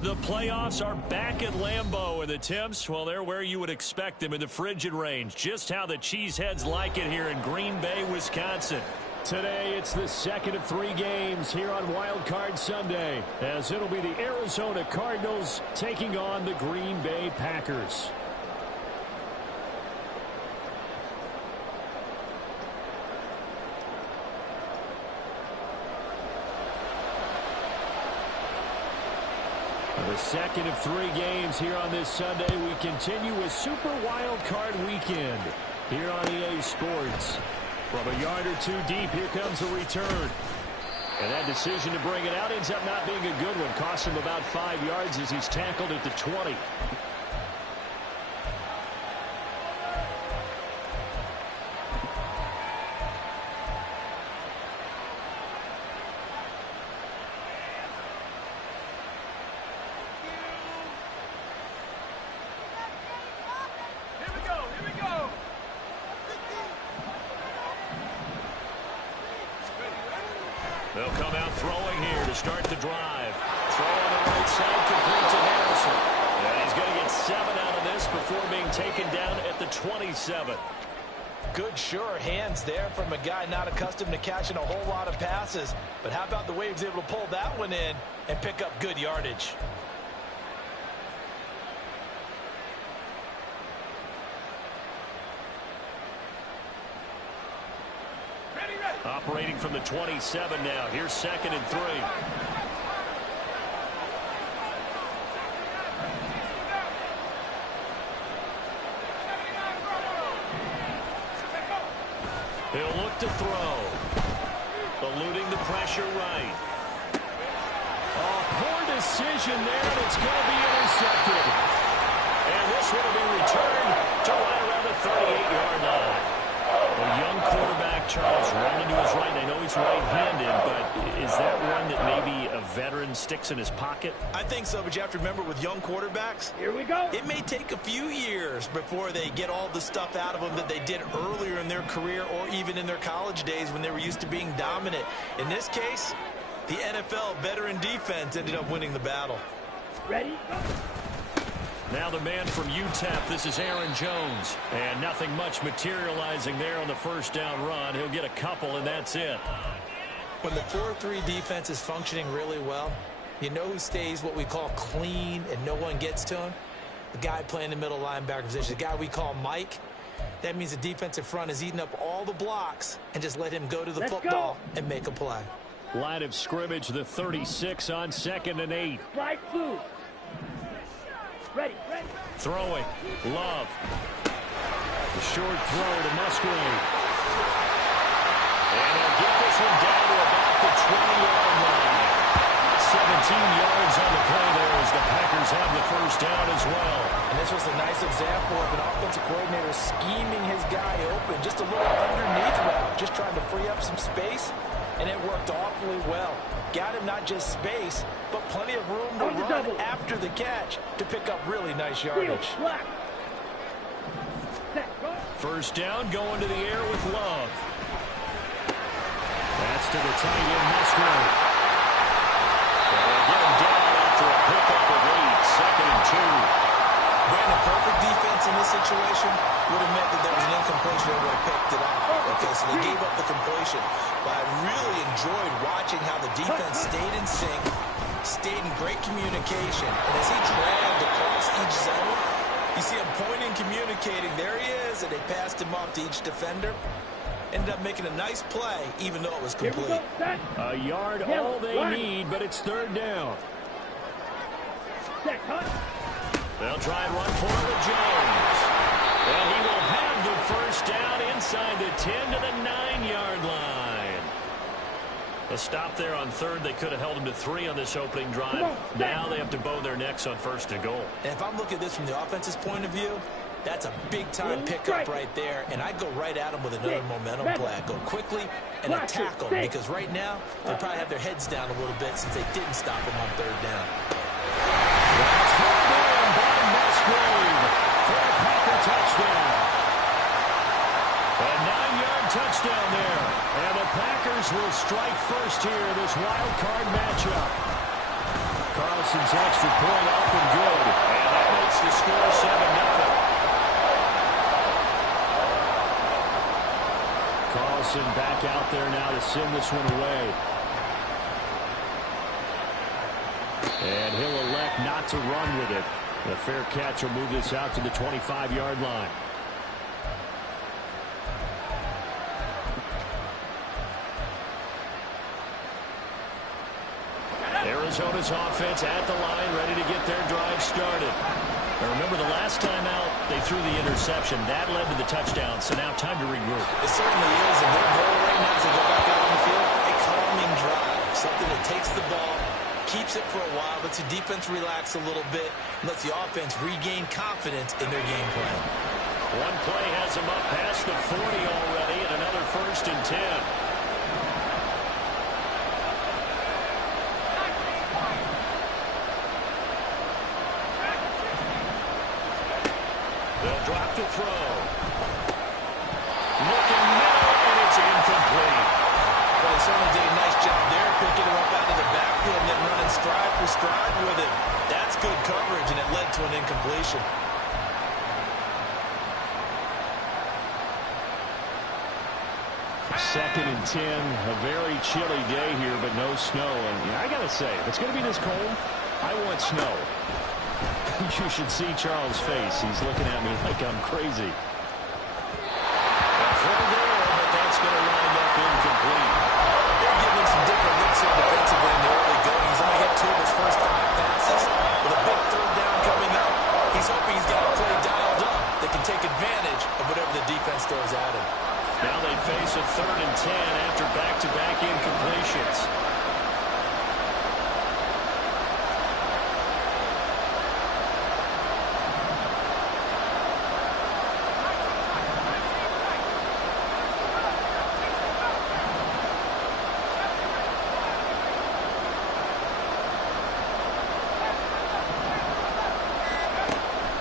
The playoffs are back at Lambeau, and the temps, well, they're where you would expect them in the frigid range. Just how the Cheeseheads like it here in Green Bay, Wisconsin. Today, it's the second of 3 games here on Wild Card Sunday, as it'll be the Arizona Cardinals taking on the Green Bay Packers. The second of 3 games here on this Sunday. We continue with Super Wild Card Weekend here on EA Sports. From a yard or two deep, here comes the return. And that decision to bring it out ends up not being a good one. Cost him about 5 yards as he's tackled at the 20. They'll come out throwing here to start the drive. Throw on the right side, complete to Harrison. And he's going to get 7 out of this before being taken down at the 27. Good, sure hands there from a guy not accustomed to catching a whole lot of passes. But how about the way he was able to pull that one in and pick up good yardage? Operating from the 27 now. Here's 2nd and 3. He'll look to throw. Eluding the pressure right. Oh, poor decision there, and it's going to be intercepted. And this one will be returned to right around the 38-yard line. A young quarterback, Charles, running to his right. I know he's right-handed, but is that one that maybe a veteran sticks in his pocket? I think so, but you have to remember with young quarterbacks, here we go. It may take a few years before they get all the stuff out of them that they did earlier in their career or even in their college days when they were used to being dominant. In this case, the NFL veteran defense ended up winning the battle. Ready? Go. Now the man from UTEP, this is Aaron Jones. And nothing much materializing there on the first down run. He'll get a couple, and that's it. When the 4-3 defense is functioning really well, you know who stays what we call clean and no one gets to him? The guy playing the middle linebacker position, the guy we call Mike. That means the defensive front is eating up all the blocks and just let him go to the football and make a play. Line of scrimmage, the 36 on 2nd and 8. Strike 2. Ready. Throwing. Love. The short throw to Musgrave. And he'll get this one down to about the 20-yard line. 17 yards on the play there as the Packers have the first down as well. And this was a nice example of an offensive coordinator scheming his guy open. Just a little underneath route, just trying to free up some space, and it worked awfully well. Got him not just space, but plenty of room to run after the catch to pick up really nice yardage. First down, going to the air with Love. That's to the tight end, Musgrave. They'll get him down after a pickup of 8, 2nd and 2. Brandon, perfect defense in this situation would have meant that there was an incompletion that would have picked it up. Okay, so they gave up the completion. But I really enjoyed watching how the defense stayed in sync, stayed in great communication. And as he dragged across each zone, you see him pointing, communicating. There he is, and they passed him off to each defender. Ended up making a nice play, even though it was complete. A yard, all they need, but it's 3rd down. They'll try and run for it with Jones. And he will have the first down inside the 10 to the 9-yard line. A stop there on 3rd. They could have held him to 3 on this opening drive. Now they have to bow their necks on 1st and goal. And if I'm looking at this from the offense's point of view, that's a big-time pickup right there. And I go right at him with another momentum play. I go quickly and attack them because right now they probably have their heads down a little bit since they didn't stop him on 3rd down. That's home down by Musgrave for a Packer touchdown. A 9-yard touchdown there. And the Packers will strike first here in this wild card matchup. Carlson's extra point up and good. And that makes the score 7-0. Carlson back out there now to send this one away. And he'll elect not to run with it. The fair catch will move this out to the 25-yard line. Arizona's offense at the line, ready to get their drive started. Now remember, the last time out, they threw the interception. That led to the touchdown, so now time to regroup. It certainly is, and their goal right now as they go back out on the field, a calming drive. Something that takes the ball, keeps it for a while, lets the defense relax a little bit, lets the offense regain confidence in their game plan. One play has them up past the 40 already, and another 1st and 10. They'll drop to throw. Looking middle, and it's incomplete. But they certainly did a nice job there, picking him up out of the backfield and then running stride for stride with it. That's good coverage, and it led to an incompletion. Second and 10, a very chilly day here, but no snow. And I got to say, if it's going to be this cold, I want snow. You should see Charles' face. He's looking at me like I'm crazy. Throw there, but that's going to wind up incomplete. They're giving some different looks here defensively in the early going. He's only hit 2 of his first 5 passes. With a big 3rd down coming up, he's hoping he's got a play dialed up that can take advantage of whatever the defense throws at him. Now they face a 3rd and 10 after back-to-back incompletions.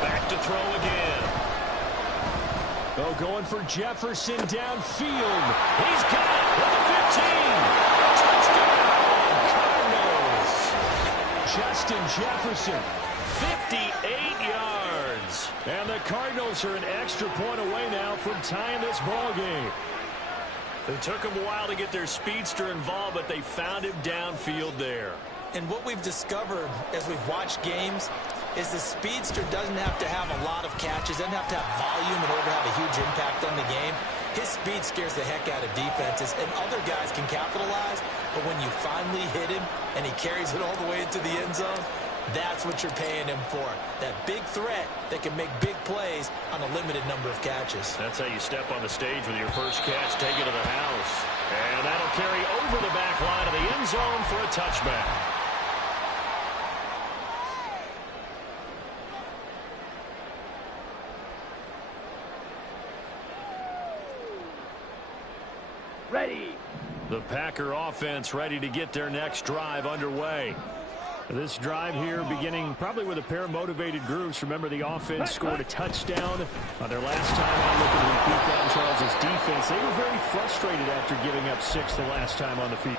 Back to throw again. Oh, going for Jefferson downfield. He's got it with the 15. Touchdown, Cardinals. Justin Jefferson. 58 yards. And the Cardinals are an extra point away now from tying this ball game. It took them a while to get their speedster involved, but they found him downfield there. And what we've discovered as we've watched games is the speedster doesn't have to have a lot of catches, doesn't have to have volume in order to have a huge impact on the game. His speed scares the heck out of defenses, and other guys can capitalize, but when you finally hit him and he carries it all the way into the end zone, that's what you're paying him for. That big threat that can make big plays on a limited number of catches. That's how you step on the stage with your first catch, take it to the house. And that'll carry over the back line of the end zone for a touchback. Ready. The Packer offense ready to get their next drive underway. This drive here beginning probably with a pair of motivated groups. Remember, the offense scored a touchdown on their last time out looking to beat down Charles' defense. They were very frustrated after giving up 6 the last time on the field.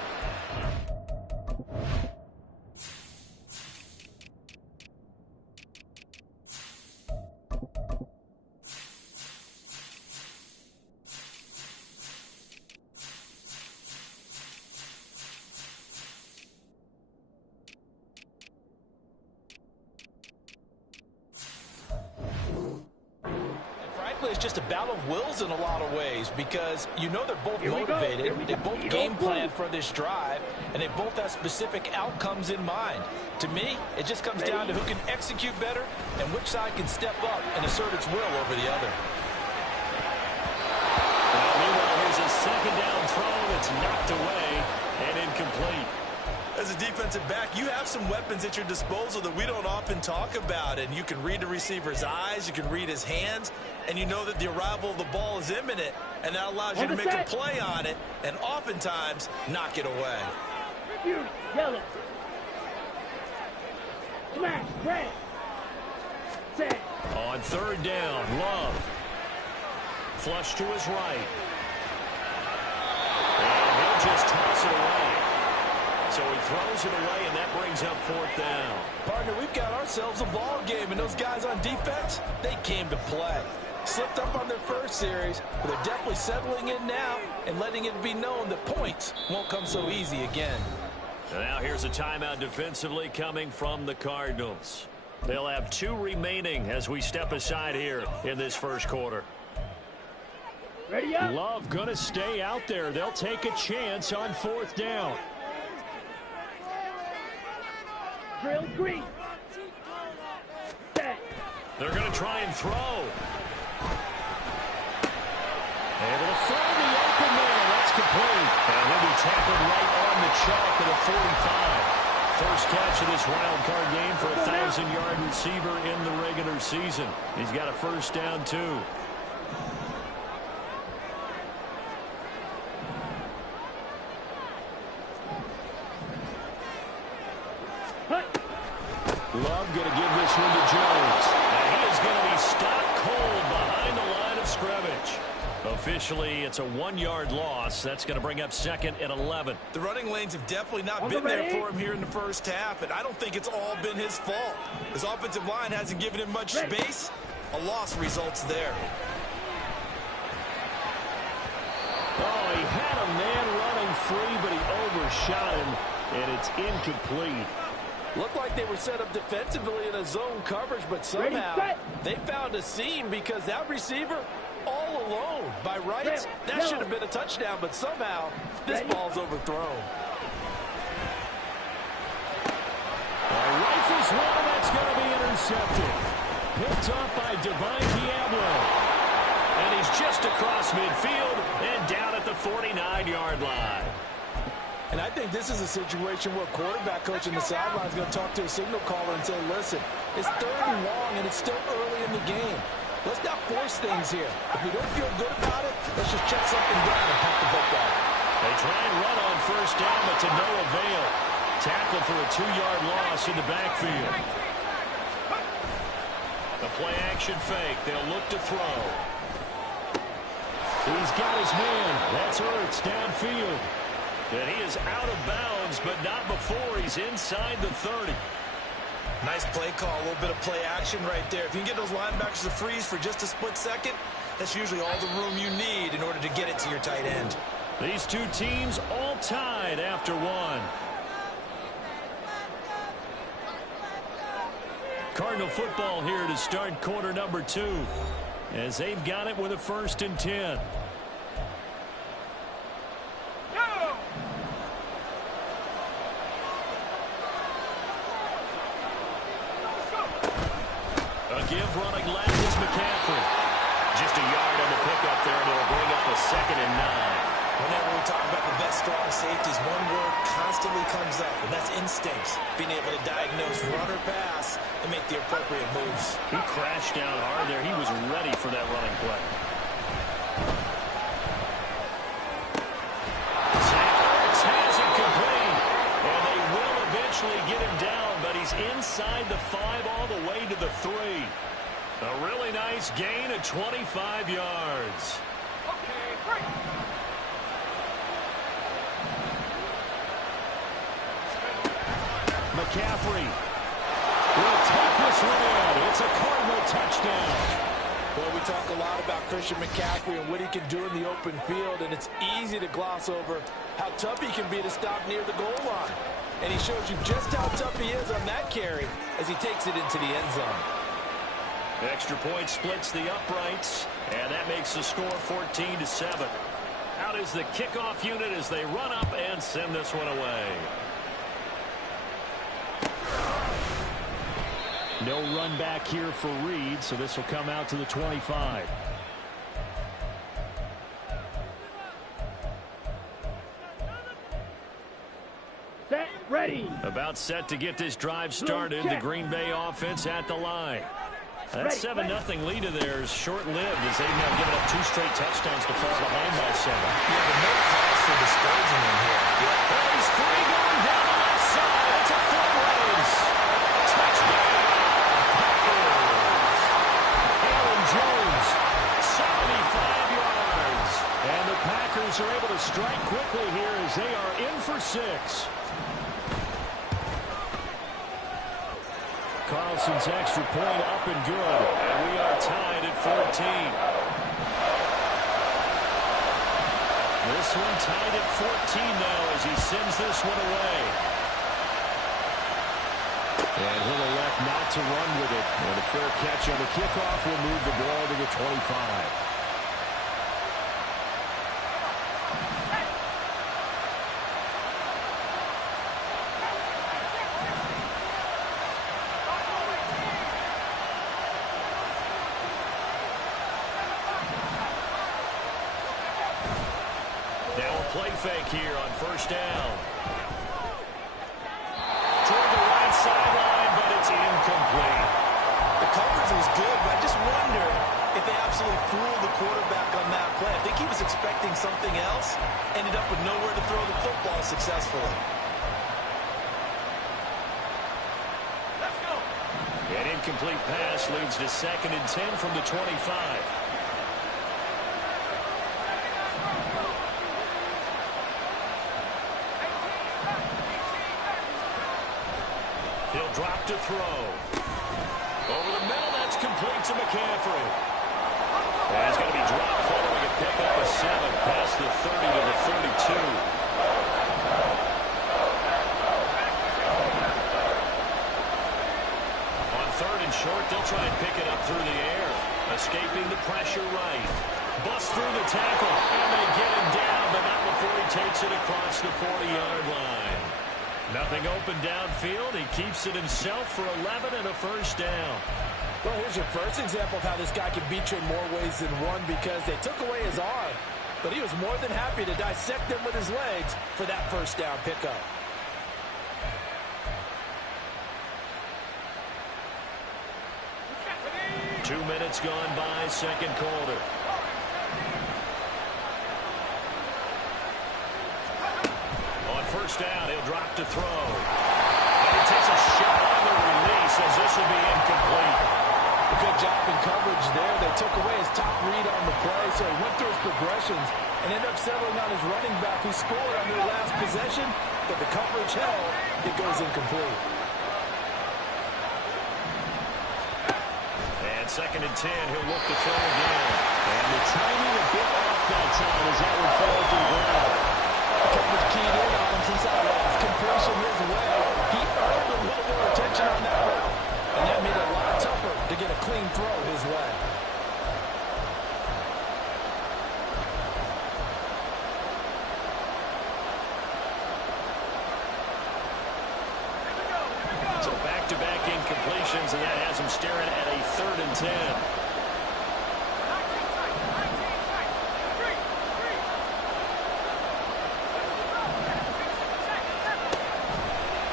It's just a battle of wills in a lot of ways because you know they're both motivated, they both game plan for this drive, and they both have specific outcomes in mind. To me, it just comes down to who can execute better and which side can step up and assert its will over the other. Meanwhile, here's a 2nd down throw that's knocked away and incomplete. As a defensive back, you have some weapons at your disposal that we don't often talk about, and you can read the receiver's eyes, you can read his hands, and you know that the arrival of the ball is imminent, and that allows you to make a play on it and oftentimes knock it away. Yellow. Smash. Red. Set. On 3rd down, Love. Flush to his right. And he'll just toss it away. So he throws it away, and that brings up 4th down. Partner, we've got ourselves a ball game, and those guys on defense, they came to play. Slipped up on their first series, but they're definitely settling in now and letting it be known that points won't come so easy again. And now here's a timeout defensively coming from the Cardinals. They'll have 2 remaining as we step aside here in this first quarter. Ready up. Love going to stay out there. They'll take a chance on 4th down. Drill green. Set. They're going to try and throw. Able to find the open man. That's complete. And he'll be tackled right on the chalk at a 45. First catch of this wild card game for a 1,000-yard receiver in the regular season. He's got a first down, too. Love going to give this one to Jones. And he is going to be stopped cold behind the line of scrimmage. Officially, it's a 1-yard loss. That's going to bring up second and 11. The running lanes have definitely not been there for him here in the first half, and I don't think it's all been his fault. His offensive line hasn't given him much space. A loss results there. Oh, he had a man running free, but he overshot him, and it's incomplete. Looked like they were set up defensively in a zone coverage, but somehow they found a seam because that receiver all alone. By rights, that should have been a touchdown, but somehow this ball's overthrown. Rifles one, that's going to be intercepted. Picked up by Divine Diablo. And he's just across midfield and down at the 49-yard line. And I think this is a situation where a quarterback coach in the sideline is going to talk to a signal caller and say, listen, it's 3rd and long and it's still early in the game. Let's not force things here. If we don't feel good about it, let's just check something down and pump the ball down. They try and run on first down, but to no avail. Tackle for a 2-yard loss in the backfield. The play-action fake. They'll look to throw. He's got his man. That's Ertz downfield. And he is out of bounds, but not before he's inside the 30. Nice play call, a little bit of play action right there. If you can get those linebackers to freeze for just a split second, that's usually all the room you need in order to get it to your tight end. These two teams all tied after one. Cardinal football here to start quarter number 2, as they've got it with a 1st and 10. Give running left is McCaffrey. Just a yard on the pickup there, and it'll bring up a 2nd and 9. Whenever we talk about the best strong safeties, one word constantly comes up, and that's instincts. Being able to diagnose run or pass and make the appropriate moves. He crashed down hard there. He was ready for that running play. Zach Ertz has it complete, and they will eventually get him down, but he's inside the 5 all the way to the 3. A really nice gain of 25 yards. Okay, break. McCaffrey will take this one in. It's a Cardinal touchdown. Well, we talk a lot about Christian McCaffrey and what he can do in the open field, and it's easy to gloss over how tough he can be to stop near the goal line. And he shows you just how tough he is on that carry as he takes it into the end zone. Extra point splits the uprights, and that makes the score 14-7. Out is the kickoff unit as they run up and send this one away. No run back here for Reed, so this will come out to the 25. Set, ready. About set to get this drive started. The Green Bay offense at the line. That 7-0 lead of theirs short-lived as they've now given up 2 straight touchdowns to fall behind by 7. Yeah, but no cause for discouragement here. Oh, he's free going down the left side. It's a foot race. Touchdown, Packers. Aaron Jones, 75 yards. and the Packers are able to strike quickly here as they are in for 6. Carlson's extra point up and good. And we are tied at 14. This one tied at 14 now as he sends this one away. And he'll elect not to run with it. And a fair catch on the kickoff will move the ball to the 25. Now a play fake here on first down. Toward the right sideline, but it's incomplete. The coverage was good, but I just wonder if they absolutely fooled the quarterback on that play. I think he was expecting something else, ended up with nowhere to throw the football successfully. Let's go. An incomplete pass leads to 2nd and 10 from the 25. He'll drop to throw. Over the middle, that's complete to McCaffrey. And he's going to be dropped following a pickup of 7 past the 30 to the 32. On 3rd and short, they'll try and pick it up through the air. Escaping the pressure right. Bust through the tackle, and they get him down, but not before he takes it across the 40-yard line. Nothing open downfield. He keeps it himself for 11 and a first down. Well, here's your first example of how this guy can beat you in more ways than one, because they took away his arm, but he was more than happy to dissect them with his legs for that first down pickup. Two minutes gone by, second quarter. On first down, he'll drop to throw. And he takes a shot on the release as this will be incomplete. A good job in coverage there. They took away his top read on the play, so he went through his progressions and ended up settling on his running back, who scored on their last possession, but the coverage held. It goes incomplete. And 2nd and 10, he'll look to throw again. And the timing a bit off that time as that one falls to the ground. Coverage keyed in on him since that last completion his way. He earned a little more attention on that route, and that made it a lot tougher to get a clean throw his way. So back-to-back incompletions, and that has him staring at a 3rd and 10.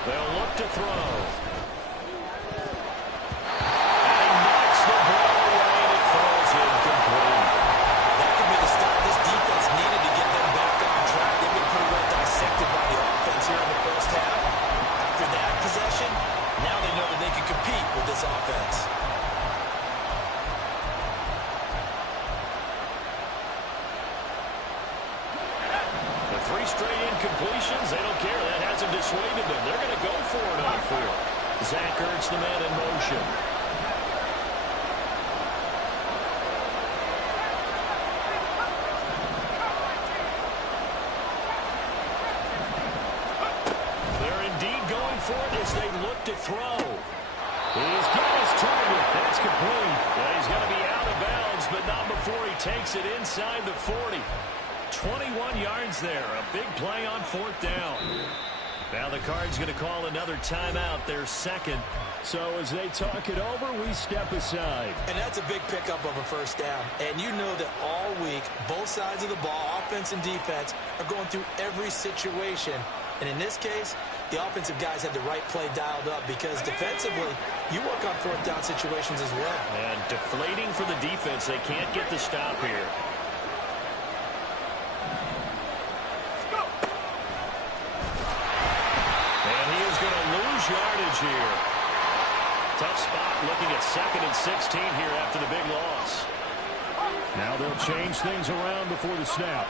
They'll look to throw. And he knocks the ball away, and it falls incomplete. That could be the stop this defense needed to get them back on track. They've been pretty well dissected by the offense here in the first half. After that possession, now they know that they can compete with this offense. The 3 straight incompletions, they don't care. That hasn't dissuaded them. They're going to go for it on 4th. Zach Ertz, the man in motion. They're indeed going for it as they look to throw. He's got his target. That's complete. Well, he's going to be out of bounds, but not before he takes it inside the 40. 21 yards there. A big play on 4th down. Now the Cards going to call another timeout, their 2nd. So as they talk it over, we step aside. And that's a big pickup of a first down. And you know that all week, both sides of the ball, offense and defense, are going through every situation. And in this case, the offensive guys had the right play dialed up, because defensively, you work on 4th down situations as well. And deflating for the defense. They can't get the stop here. And he is going to lose yardage here. Tough spot looking at 2nd and 16 here after the big loss. Now they'll change things around before the snap.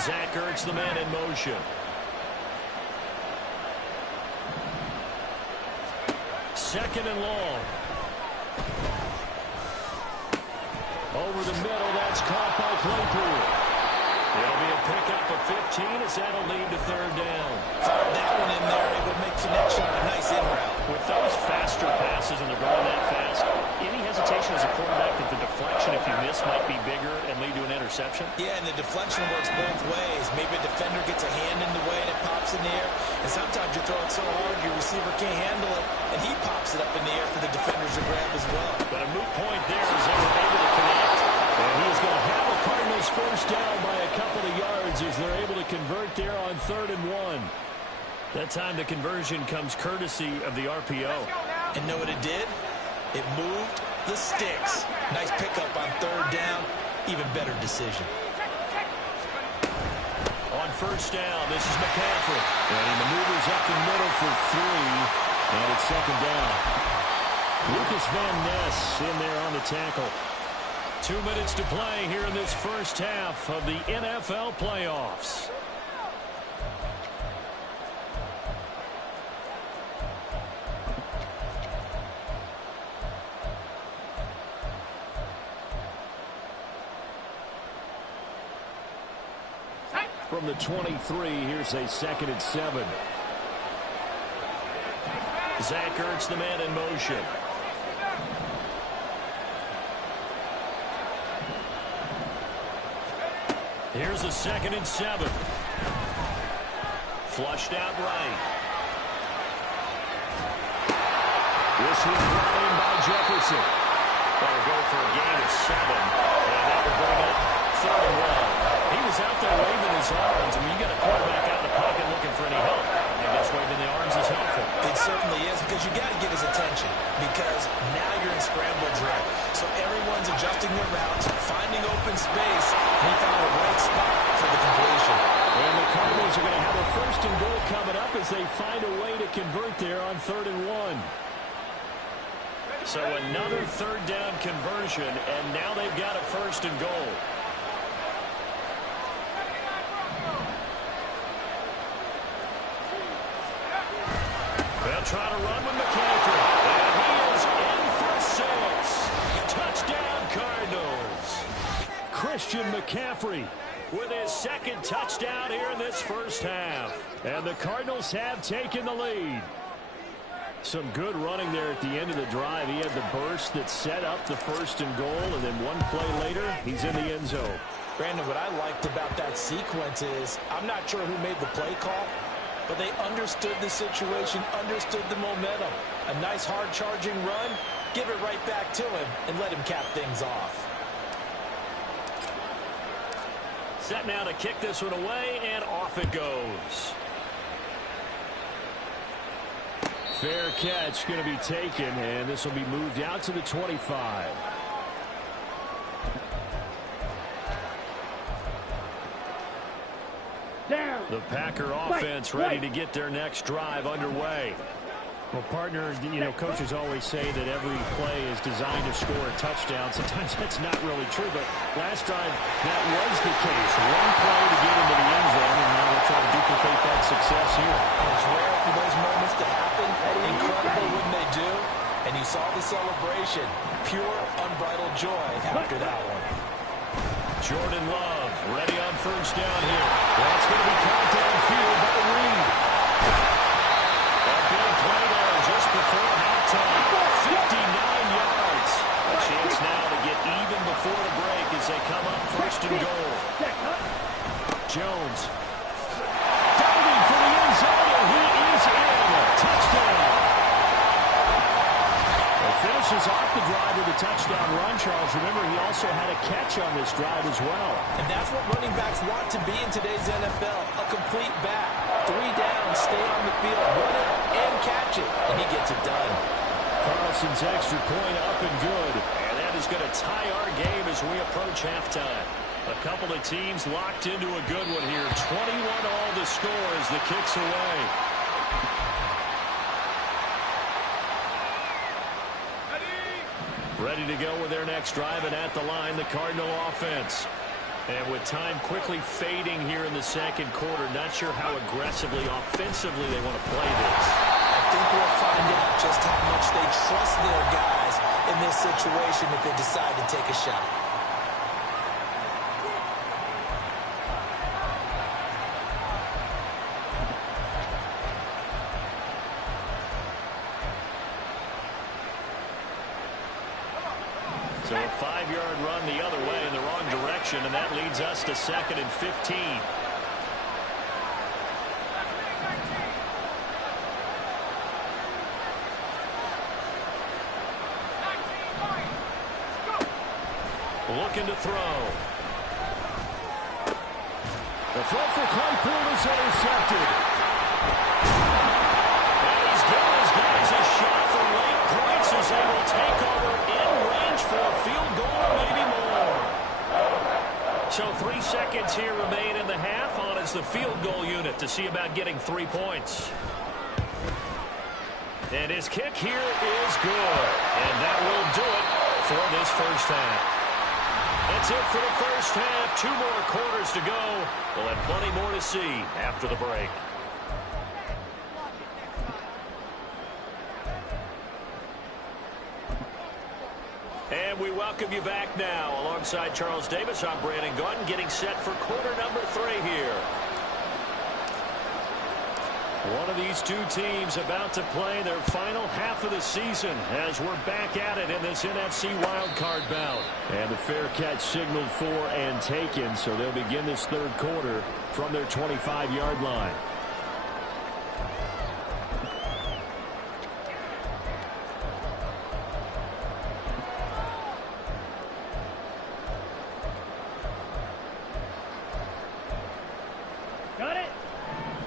Zach Ertz, the man in motion. Second and long. Over the middle, that's caught by Claypool. It'll be a pickup of 15 as that'll lead to 3rd down. Fired that one in there, able to make connection on a nice in route. With those faster passes and they're going that fast, any hesitation as a quarterback that the deflection, if you miss, might be bigger and lead to an interception? Yeah, and the deflection works both ways. Maybe a defender gets a hand in the way and it pops in the air. And sometimes you throw it so hard your receiver can't handle it, and and he pops it up in the air for the defenders to grab as well. But a moot point there as they were able to connect. And he's going to have the Cardinals first down by a couple of yards as they're able to convert there on 3rd and 1. That time the conversion comes courtesy of the RPO. And know what it did? It moved the sticks. Nice pickup on 3rd down. Even better decision. On 1st down, this is McCaffrey. And he maneuvers up the middle for 3. And it's 2nd down. Lucas Van Ness in there on the tackle. 2 minutes to play here in this first half of the NFL playoffs. From the 23, here's a 2nd and 7. Zach Ertz, the man in motion. Here's a 2nd and 7. Flushed out right. This was brought in by Jefferson. That'll go for a gain of 7. And that will bring up 3rd and 1. He was out there waving his arms. I mean, you got a quarterback out of the pocket looking for any help. I guess waving the arms is helpful. It certainly is, because you got to get his attention, because now you're in scramble drill. So everyone's adjusting their routes, finding open space, and he found the right spot for the completion. And the Cardinals are going to have a 1st and goal coming up as they find a way to convert there on 3rd and 1. So another 3rd down conversion, and now they've got a 1st and goal. They'll try to run with McCaffrey. And he is in for 6. Touchdown, Cardinals. Christian McCaffrey with his 2nd touchdown here in this first half. And the Cardinals have taken the lead. Some good running there at the end of the drive. He had the burst that set up the 1st and goal, and then one play later, he's in the end zone. Brandon, what I liked about that sequence is I'm not sure who made the play call, but they understood the situation, understood the momentum. A nice hard-charging run, give it right back to him, and let him cap things off. Set now to kick this one away, and off it goes. Fair catch going to be taken, and this will be moved out to the 25. Down. The Packer offense ready to get their next drive underway. Well, partners, you know, coaches always say that every play is designed to score a touchdown. Sometimes that's not really true, but last drive, that was the case. One play to get into the end zone, and now we'll try to duplicate that success here. It's rare for those moments to happen. Incredible when they do. And you saw the celebration. Pure, unbridled joy after that one. Jordan Love ready on 1st down here. That's going to be caught downfield by Reed. A big play there just before halftime. 59 yards. A chance now to get even before the break as they come up 1st and goal. Jones diving for the end zone, and he is in. Touchdown. Finishes off the drive with a touchdown run, Charles. Remember, he also had a catch on this drive as well. And that's what running backs want to be in today's NFL. A complete back. 3 down, stay on the field, run it, and catch it. And he gets it done. Carlson's extra point up and good. And that is going to tie our game as we approach halftime. A couple of teams locked into a good one here. 21 all the score as the kick's away. Ready to go with their next drive, and at the line, the Cardinal offense. And with time quickly fading here in the 2nd quarter, not sure how aggressively, offensively they want to play this. I think we'll find out just how much they trust their guys in this situation if they decide to take a shot. So a 5-yard run the other way in the wrong direction, and that leads us to 2nd and 15. looking to throw. The throw for Claypool is intercepted. And he's given his guys a shot for late points as they will take over in range for a field goal or maybe more. So 3 seconds here remain in the half on as the field goal unit to see about getting 3 points. And his kick here is good. And that will do it for this first half. That's it for the first half. 2 more quarters to go. We'll have plenty more to see after the break. And we welcome you back now. Alongside Charles Davis, I'm Brandon Gaudin, getting set for quarter number 3 here. One of these two teams about to play their final half of the season as we're back at it in this NFC wildcard bout. And the fair catch signaled for and taken, so they'll begin this third quarter from their 25-yard line.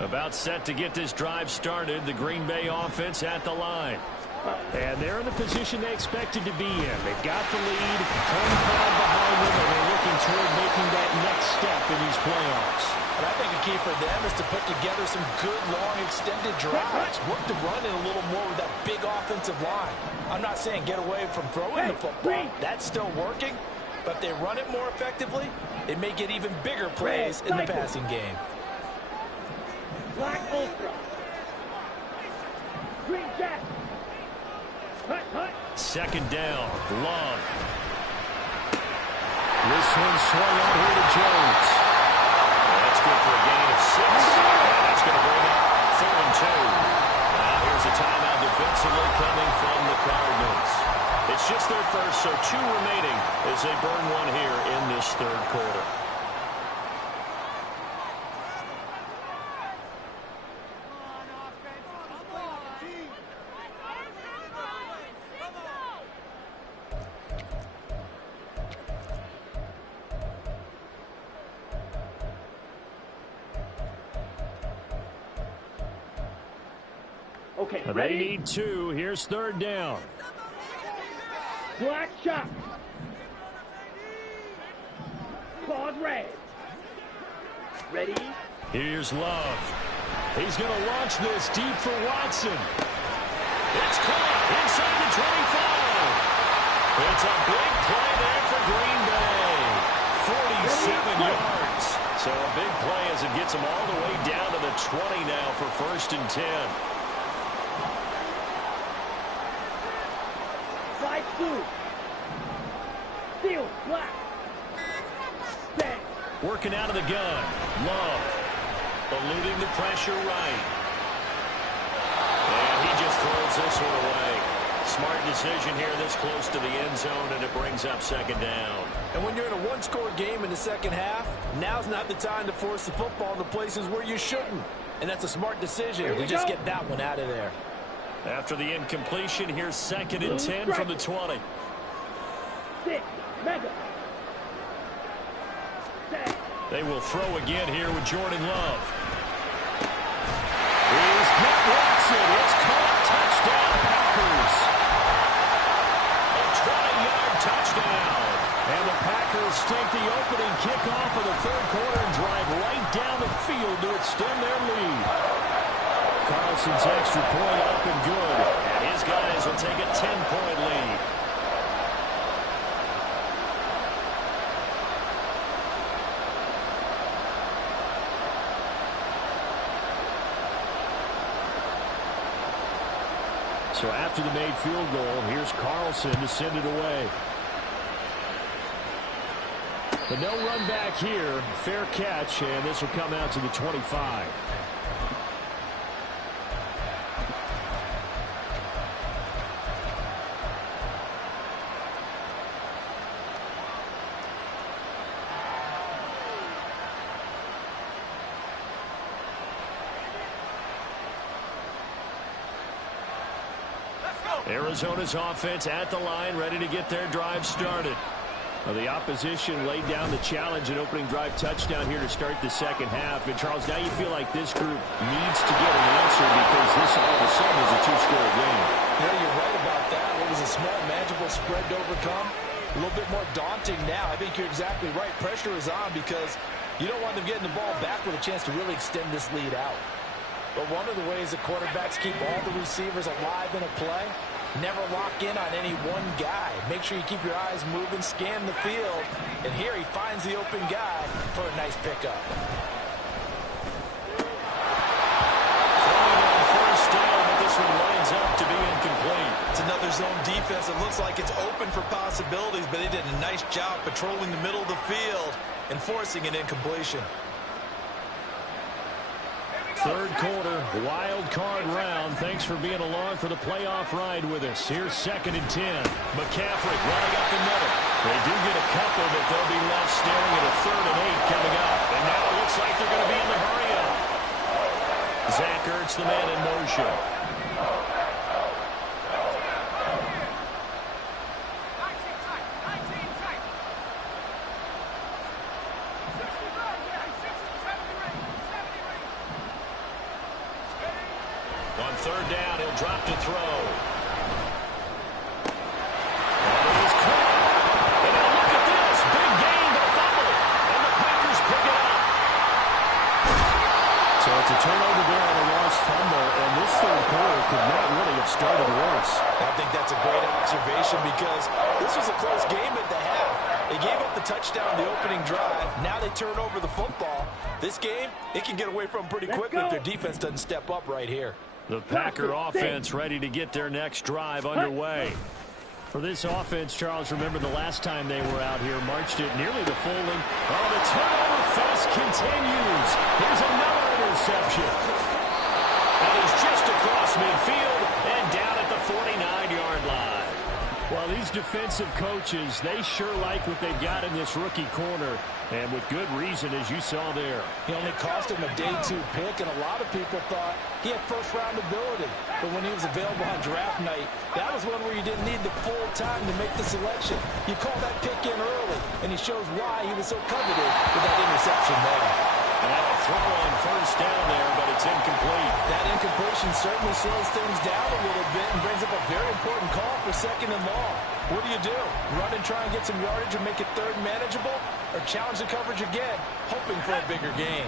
About set to get this drive started. The Green Bay offense at the line. And they're in the position they expected to be in. They've got the lead, home crowd behind them, and they're looking toward making that next step in these playoffs. And I think a key for them is to put together some good, long, extended drives. Work the run in a little more with that big offensive line. I'm not saying get away from throwing the football. That's still working. But if they run it more effectively, it may get even bigger plays in the passing game. Black Ultra. Green Jack. Hut, hut. Second down. Love. This one swung out here to Jones. That's good for a gain of 6. And that's going to bring up 3rd and 2. Now here's a timeout defensively coming from the Cardinals. It's just their first, so 2 remaining as they burn one here in this third quarter. Okay, They ready? need 2. Here's 3rd down. Black shot. Claws red. Ready? Here's Love. He's going to launch this deep for Watson. It's caught inside the 25. It's a big play there for Green Bay. 47 yards. So a big play as it gets them all the way down to the 20 now for 1st and 10. Side blue. Steel black. Bang. Working out of the gun. Love. Eluding the pressure right. And he just throws this one away. Smart decision here this close to the end zone, and it brings up 2nd down. And when you're in a one-score game in the second half, now's not the time to force the football in the places where you shouldn't. And that's a smart decision to just get that one out of there. After the incompletion, here's 2nd and 10 from the 20. 6. Mega. Set. They will throw again here with Jordan Love. Here's Kent Watson. It's caught. Touchdown, Packers. A 20-yard touchdown. And the Packers take the opening kickoff of the third quarter and drive right down the field to extend their lead. Carlson's extra point up and good. And his guys will take a 10-point lead. So after the made field goal, here's Carlson to send it away. But no run back here. Fair catch, and this will come out to the 25. Arizona's offense at the line, ready to get their drive started. Well, the opposition laid down the challenge and opening drive touchdown here to start the second half. And, Charles, now you feel like this group needs to get an answer because this all of a sudden is a two-score game. Yeah, you're right about that. It was a small, manageable spread to overcome. A little bit more daunting now. I think you're exactly right. Pressure is on because you don't want them getting the ball back with a chance to really extend this lead out. But one of the ways that quarterbacks keep all the receivers alive in a play, never lock in on any one guy. Make sure you keep your eyes moving, scan the field, and here he finds the open guy for a nice pickup. First down, but this one lines up to be incomplete. It's another zone defense. It looks like it's open for possibilities, but they did a nice job patrolling the middle of the field and forcing an incompletion. Third quarter, wild card round. Thanks for being along for the playoff ride with us. Here's 2nd and 10. McCaffrey running up the middle. They do get a couple, but they'll be left staring at a 3rd and 8 coming up. And now it looks like they're going to be in the hurry-up. Zach Ertz, the man in motion. On 3rd down, he'll drop to throw. And he's caught. And now look at this. Big gain, but a fumble. And the Packers pick it up. So it's a turnover there on a lost fumble, and this third quarter could not really have started worse. I think that's a great observation because this was a close game at the half. They gave up the touchdown the opening drive. Now they turn over the football. This game, it can get away from them pretty quickly if their defense doesn't step up right here. The Packer offense ready to get their next drive underway. For this offense, Charles, remember the last time they were out here, marched it nearly the full length. Oh, the turnover fest continues. Here's another interception. That is just across midfield and down at the 49-yard line. Well, these defensive coaches, they sure like what they've got in this rookie corner, and with good reason, as you saw there. He only cost him a day 2 pick, and a lot of people thought he had first-round ability. But when he was available on draft night, that was one where you didn't need the full time to make the selection. You call that pick in early, and he shows why he was so coveted with that interception there. And a throw on 1st down there, but it's incomplete. That incompletion certainly slows things down a little bit and brings up a very important call for 2nd and long. What do? Run and try and get some yardage and make it 3rd manageable? Or challenge the coverage again, hoping for a bigger gain?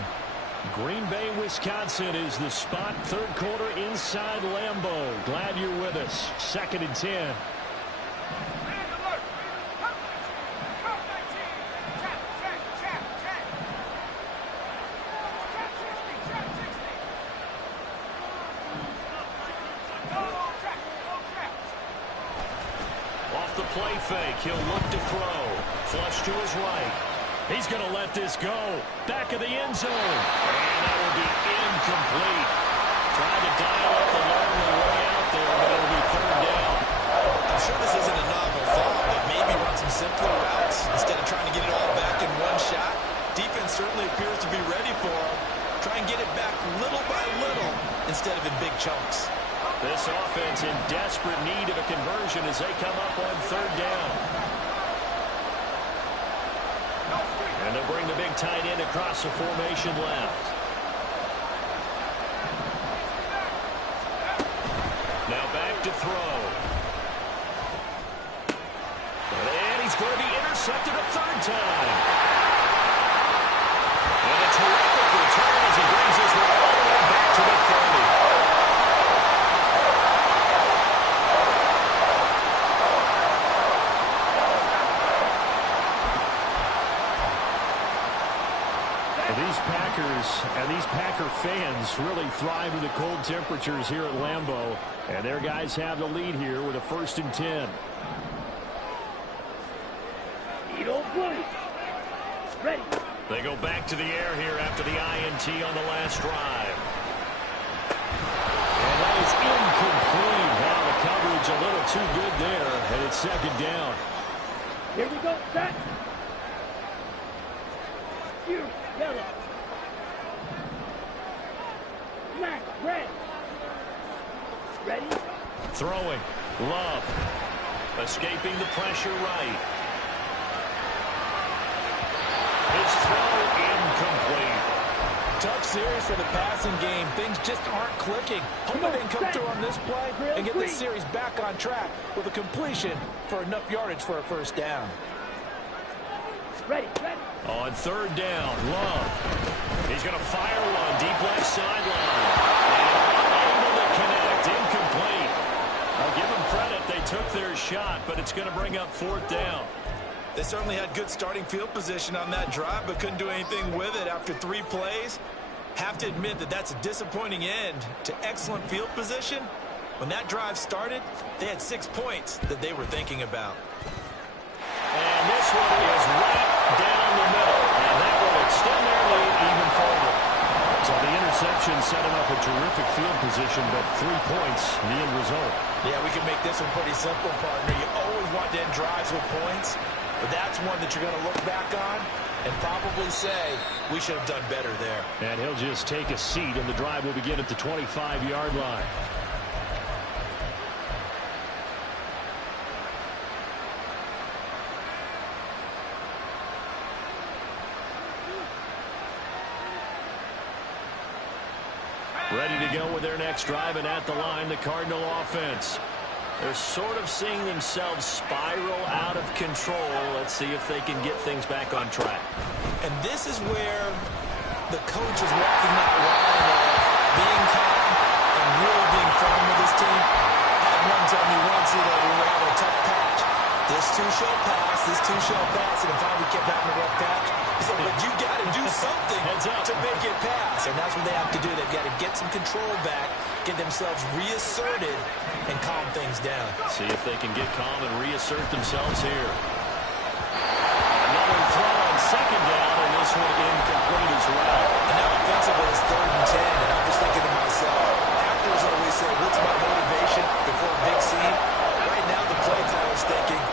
Green Bay, Wisconsin is the spot. 3rd quarter inside Lambeau. Glad you're with us. 2nd and 10. Off the play fake, he'll look to throw. Flush to his right. He's going to let this go. Back of the end zone. And that will be incomplete. Trying to dial up the long way out there, but it'll be 3rd down. I'm sure this isn't a novel thought, but maybe run some simpler routes instead of trying to get it all back in one shot. Defense certainly appears to be ready for him. Try and get it back little by little instead of in big chunks. This offense in desperate need of a conversion as they come up on 3rd down. And they'll bring the big tight end across the formation left. Now back to throw. And he's going to be intercepted a 3rd time. And a terrific return as he brings this one all the way back to the 30. These Packers and these Packer fans really thrive in the cold temperatures here at Lambeau. And their guys have the lead here with a 1st and 10. Ready. They go back to the air here after the INT on the last drive. And that is incomplete. Now the coverage a little too good there, and it's 2nd down. Here we go, set. You, yellow. Black, red. Ready? Throwing. Love. Escaping the pressure right. His throw incomplete. Tough series for the passing game. Things just aren't clicking. Hoping they can come through on this play and get this series back on track with a completion for enough yardage for a first down. Ready, ready. On third down, Love. He's going to fire one deep left sideline. And unable to connect, incomplete. I'll give them credit. They took their shot, but it's going to bring up fourth down. They certainly had good starting field position on that drive, but couldn't do anything with it after 3 plays. Have to admit that that's a disappointing end to excellent field position. When that drive started, they had 6 points that they were thinking about. And this one is right down the middle. And that will extend their lead even further. So the interception set him up a terrific field position, but 3 points, the end result. Yeah, we can make this one pretty simple, partner. You always want to end drives with points. But that's one that you're going to look back on and probably say, we should have done better there. And he'll just take a seat, and the drive will begin at the 25-yard line. Ready to go with their next drive, and at the line, the Cardinal offense. They're sort of seeing themselves spiral out of control. Let's see if they can get things back on track. And this is where the coach is walking that line of being calm and really being firm with his team. I had one tell me once, we were having a tough patch. This too shall pass, this too shall pass, and finally kept having a rough patch. He said, but you got to do something to make it pass. And that's what they have to do. They've got to get some control back, get themselves reasserted, and calm things down. See if they can get calm and reassert themselves here. Another throw on second down, and this one incomplete as well. And now offensively it's 3rd and 10, and I'm just thinking to myself, actors always say, what's my motivation before a big scene? Right now the play caller's thinking,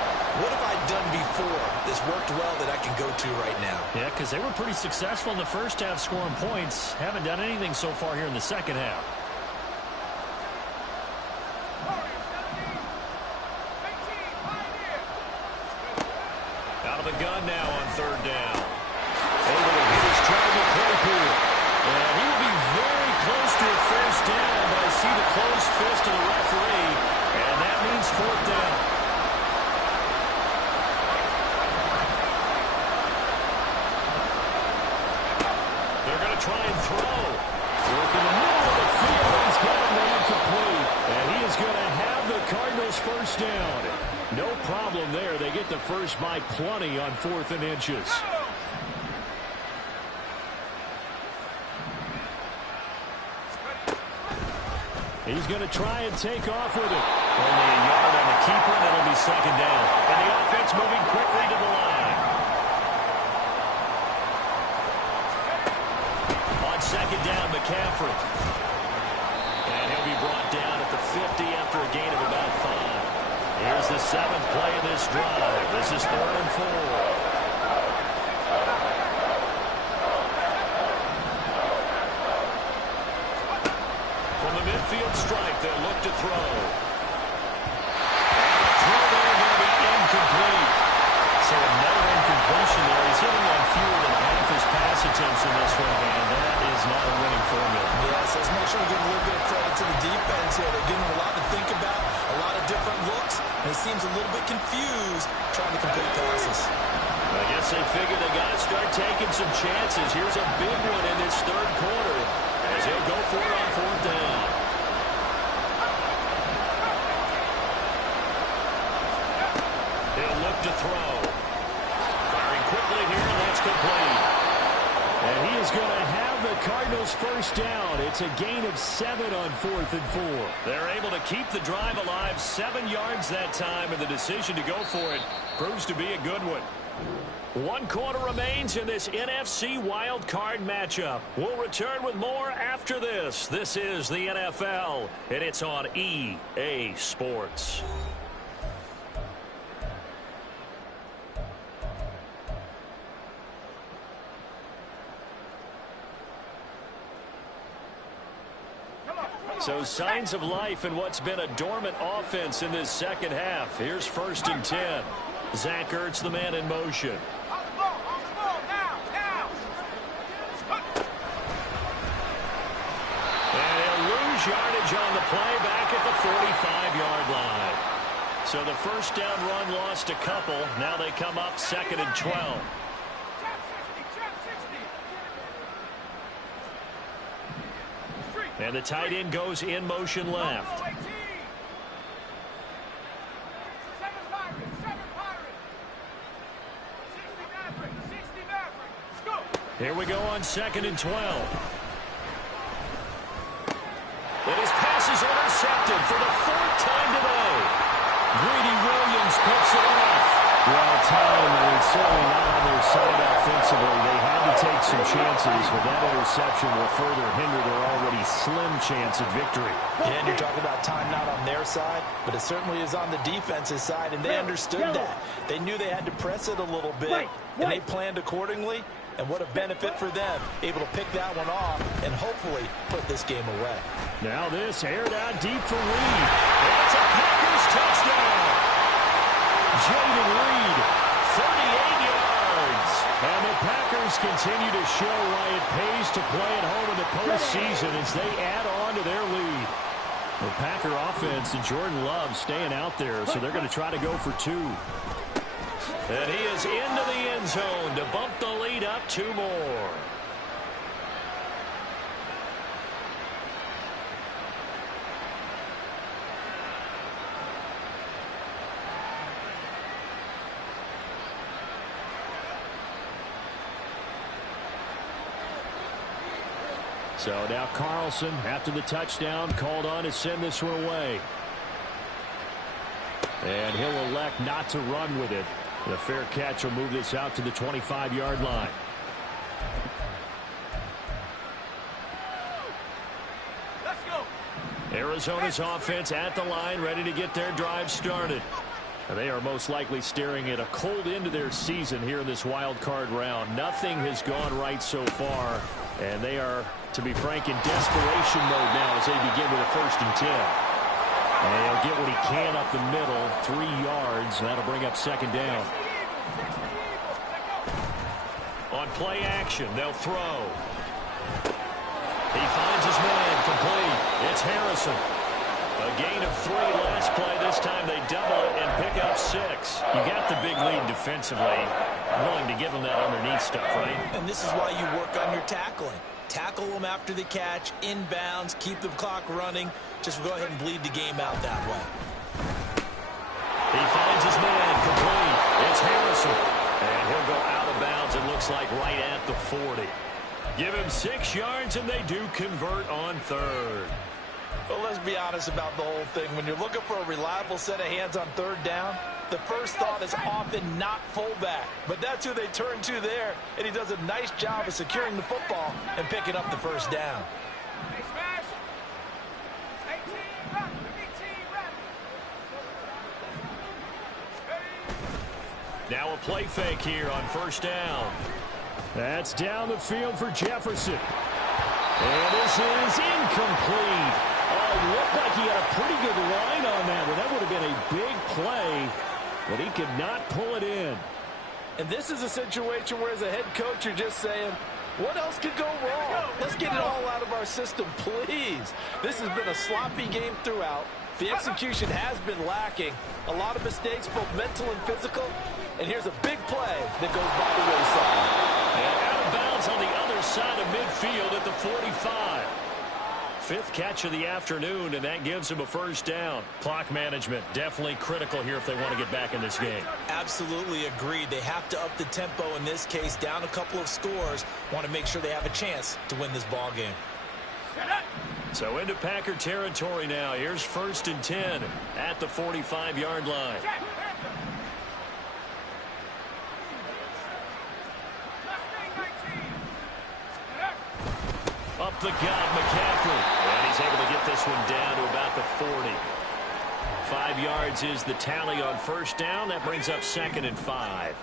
what have I done before that's worked well that I can go to right now? Yeah, because they were pretty successful in the first half scoring points. Haven't done anything so far here in the second half. Out of the gun now on third down. Able to hit his target, Claypool. And he will be very close to a first down, but I see the closed fist of the referee, and that means fourth down. They're going to try and throw. Work in the middle of the field. He's got him incomplete. And he is going to have the Cardinals first down. No problem there. They get the first by plenty on 4th and inches. He's going to try and take off with it. Only a yard on the keeper, and it'll be second down. And the offense moving quickly to the line. On second down, McCaffrey. And he'll be brought down at the 50 after a gain of about 5. Here's the 7th play of this drive. This is 3rd and 4. From the midfield stripe, they'll look to throw. And the throw there going to be incomplete. So another incompletion there. He's hitting on fewer than half his pass attempts in this one, and that is not a winning formula. Yes, let's make sure we give a little bit of credit to the defense here. They're giving him a lot to think about, a lot of different looks, and he seems a little bit confused trying to complete passes. I guess they figure they got to start taking some chances. Here's a big one in this 3rd quarter as he'll go for it on 4th down. He'll look to throw. Firing quickly here, and that's complete. And he is going to have the Cardinals first down. It's a gain of 7 on 4th and 4. They're able to keep the drive alive, 7 yards that time, and the decision to go for it proves to be a good one. 1 quarter remains in this NFC Wild Card matchup. We'll return with more after this. This is the NFL, and it's on EA Sports. So signs of life in what's been a dormant offense in this second half. Here's 1st and 10. Zach Ertz, the man in motion. On the ball now. play back at the 45-yard line. So the first down run lost a couple. Now they come up 2nd and 12. And the tight end goes in motion left. Here we go on 2nd and 12. And his pass is intercepted for the 4th time today. Greedy Williams picks it off. Well, time, and it's certainly not on their side offensively. They had to take some chances, but that interception will further hinder their already slim chance at victory. Yeah, and you're talking about time not on their side, but it certainly is on the defense's side, and they understood that. They knew they had to press it a little bit, and they planned accordingly. And what a benefit for them, able to pick that one off and hopefully put this game away. Now this aired out deep for Reed. That's a Packers touchdown. Jaden Reed, 38 yards. And the Packers continue to show why it pays to play at home in the postseason as they add on to their lead. The Packer offense and Jordan Love staying out there, so they're going to try to go for 2. And he is into the end zone to bump the lead up 2 more. So now Carlson, after the touchdown, called on to send this one away. And he'll elect not to run with it. The fair catch will move this out to the 25-yard line. Let's go. Arizona's offense at the line, ready to get their drive started. They are most likely staring at a cold end to their season here in this wild card round. Nothing has gone right so far, and they are, to be frank, in desperation mode now as they begin with a 1st and 10. And he'll get what he can up the middle, 3 yards, and that'll bring up 2nd down. On play action, they'll throw. He finds his man, complete. It's Harrison. A gain of 3 last play. This time they double it and pick up 6. You got the big lead defensively. Willing to give them that underneath stuff, right? And this is why you work on your tackling. Tackle them after the catch, inbounds, keep the clock running. Just go ahead and bleed the game out that way. He finds his man, complete. It's Harrison. And he'll go out of bounds, it looks like right at the 40. Give him 6 yards, and they do convert on 3rd. Well, let's be honest about the whole thing. When you're looking for a reliable set of hands on 3rd down, the first thought is often not fullback. But that's who they turn to there, and he does a nice job of securing the football and picking up the 1st down. Hey, smash. 18, run. 18, run. Now a play fake here on 1st down. That's down the field for Jefferson. And this is incomplete. Oh, it looked like he had a pretty good line on that one. That would have been a big play, but he could not pull it in. And this is a situation where, as a head coach, you're just saying, what else could go wrong? Let's get it all out of our system, please. This has been a sloppy game throughout. The execution has been lacking. A lot of mistakes, both mental and physical. And here's a big play that goes by the wayside. And out of bounds on the other side of midfield at the 45. 5th catch of the afternoon, and that gives him a 1st down. Clock management definitely critical here if they want to get back in this game. Absolutely agreed. They have to up the tempo in this case, down a couple of scores. Want to make sure they have a chance to win this ball game. So into Packer territory now. Here's 1st and 10 at the 45-yard line. Up the gut, McCaffrey. And he's able to get this one down to about the 40. 5 yards is the tally on 1st down. That brings up 2nd and 5.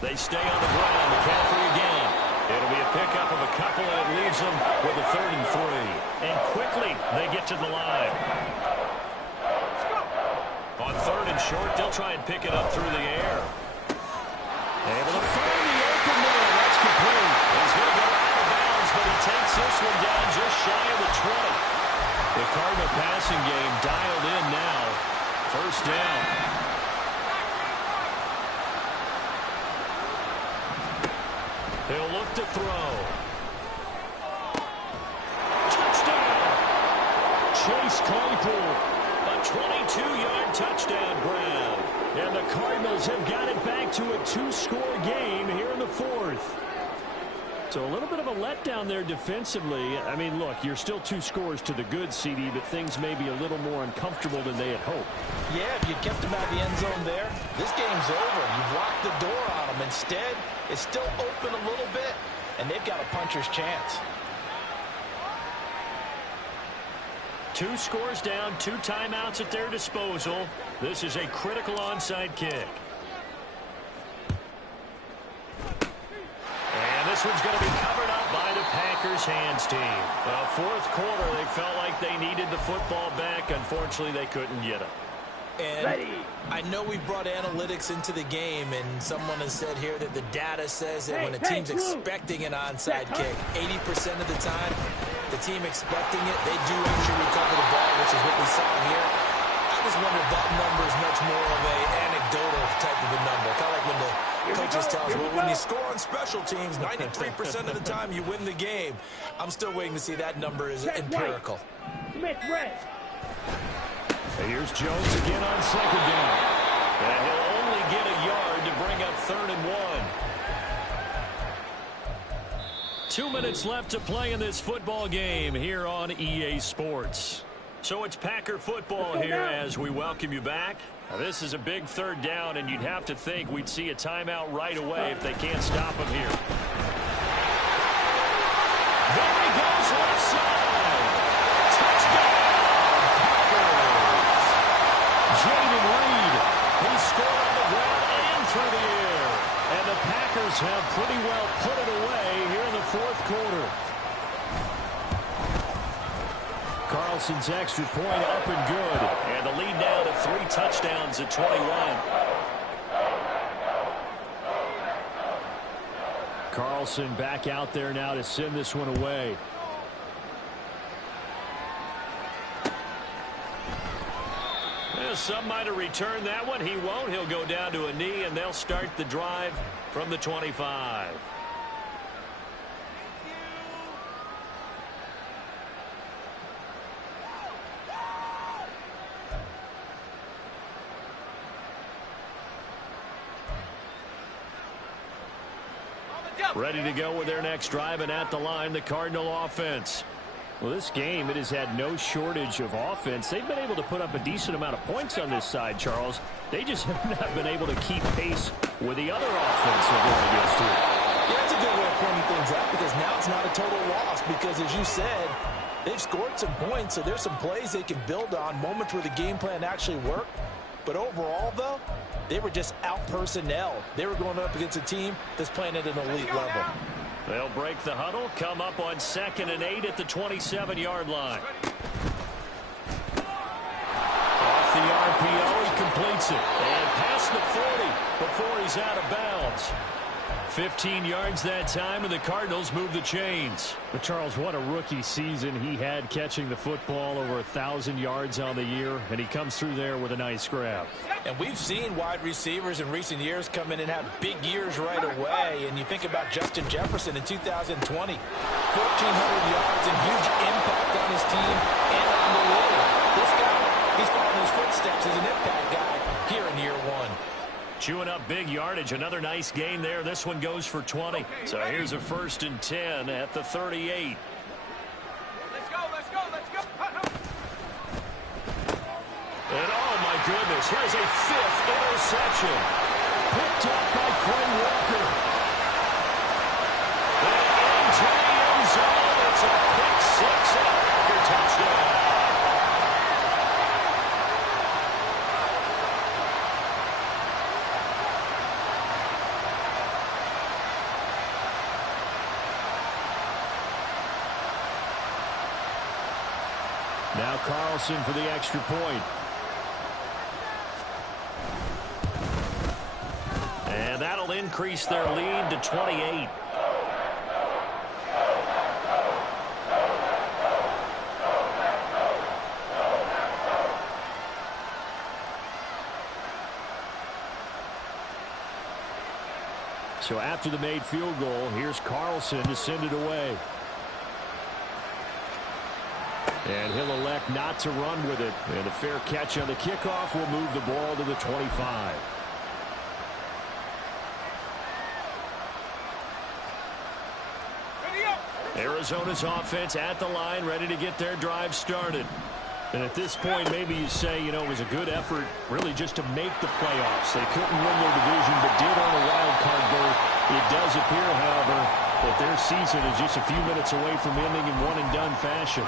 They stay on the ground. McCaffrey again. It'll be a pickup of a couple, and it leaves them with a 3rd and 3. And quickly, they get to the line. On 3rd and short, they'll try and pick it up through the air. Able to find the open man. That's complete. this one down just shy of the 20. The Cardinal passing game dialed in now. First down. He'll look to throw. Touchdown! Chase Claypool. A 22-yard touchdown grab. And the Cardinals have got it back to a 2-score game here in the fourth. So a little bit of a letdown there defensively. I mean, look, you're still 2 scores to the good, CD, but things may be a little more uncomfortable than they had hoped. Yeah, if you kept them out of the end zone there, this game's over. You've locked the door on them. Instead, it's still open a little bit, and they've got a puncher's chance. 2 scores down, 2 timeouts at their disposal. This is a critical onside kick. And this one's going to be covered up by the Packers hands team. Fourth quarter, they felt like they needed the football back. Unfortunately, they couldn't get it. And I know we brought analytics into the game, and someone has said here that the data says that when a team's expecting an onside kick, 80% of the time, the team expecting it, they do actually recover the ball, which is what we saw here. I just wonder if that number is much more of an anecdotal type of a number. Kind of like when the coaches tell us, well, when you score on special teams, 93% of the time you win the game. I'm still waiting to see that number is empirical. And here's Jones again on second down. And he'll only get a yard to bring up 3rd and 1. 2 minutes left to play in this football game here on EA Sports. So it's Packer football here as we welcome you back. Now, this is a big 3rd down, and you'd have to think we'd see a timeout right away if they can't stop him here. There he goes left side. Touchdown, Packers. Jaden Reed, he scored on the ground and through the air. And the Packers have pretty well put it away here in the fourth quarter. Carlson's extra point up and good. And the lead now to 3 touchdowns at 21. Carlson back out there now to send this one away. Well, some might have returned that one. He won't. He'll go down to a knee, and they'll start the drive from the 25. Ready to go with their next drive, and at the line, the Cardinal offense. Well, this game, it has had no shortage of offense. They've been able to put up a decent amount of points on this side, Charles. They just have not been able to keep pace with the other offense they're going against here. Yeah, that's a good way of pointing things out, because now it's not a total loss, because as you said, they've scored some points, so there's some plays they can build on, moments where the game plan actually worked. But overall, though, they were just out-personnel. They were going up against a team that's playing at an elite level. They'll break the huddle, come up on 2nd and 8 at the 27-yard line. Off the RPO, he completes it. And past the 40 before he's out of bounds. 15 yards that time, and the Cardinals move the chains. But Charles, what a rookie season he had, catching the football over 1,000 yards on the year, and he comes through there with a nice grab. And we've seen wide receivers in recent years come in and have big years right away. And you think about Justin Jefferson in 2020, 1,400 yards and huge impact on his team and on the league. This guy, he's following his footsteps as an impact guy here in year 1. Chewing up big yardage. Another nice gain there. This one goes for 20. So here's a 1st and 10 at the 38. Let's go, let's go, let's go. And oh my goodness, here's a 5th interception. Picked up by Quay Walker. And into the end zone. It's a pick 6 and a Packer touchdown. Now Carlson for the extra point. And that'll increase their lead to 28. So after the made field goal, here's Carlson to send it away. And he'll elect not to run with it. And a fair catch on the kickoff will move the ball to the 25. Arizona's offense at the line, ready to get their drive started. And at this point, maybe you say, you know, it was a good effort really just to make the playoffs. They couldn't win their division, but did on a wild card berth. It does appear, however, that their season is just a few minutes away from ending in one-and-done fashion.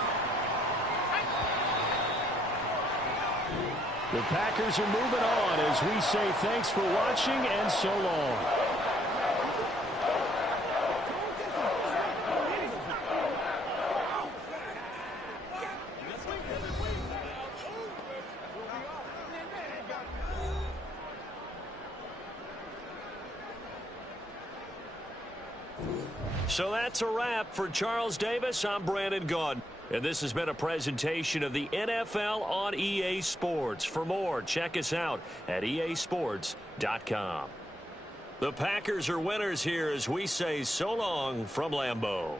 The Packers are moving on as we say thanks for watching and so long. So that's a wrap for Charles Davis. I'm Brandon Gaudin. And this has been a presentation of the NFL on EA Sports. For more, check us out at easports.com. The Packers are winners here as we say so long from Lambeau.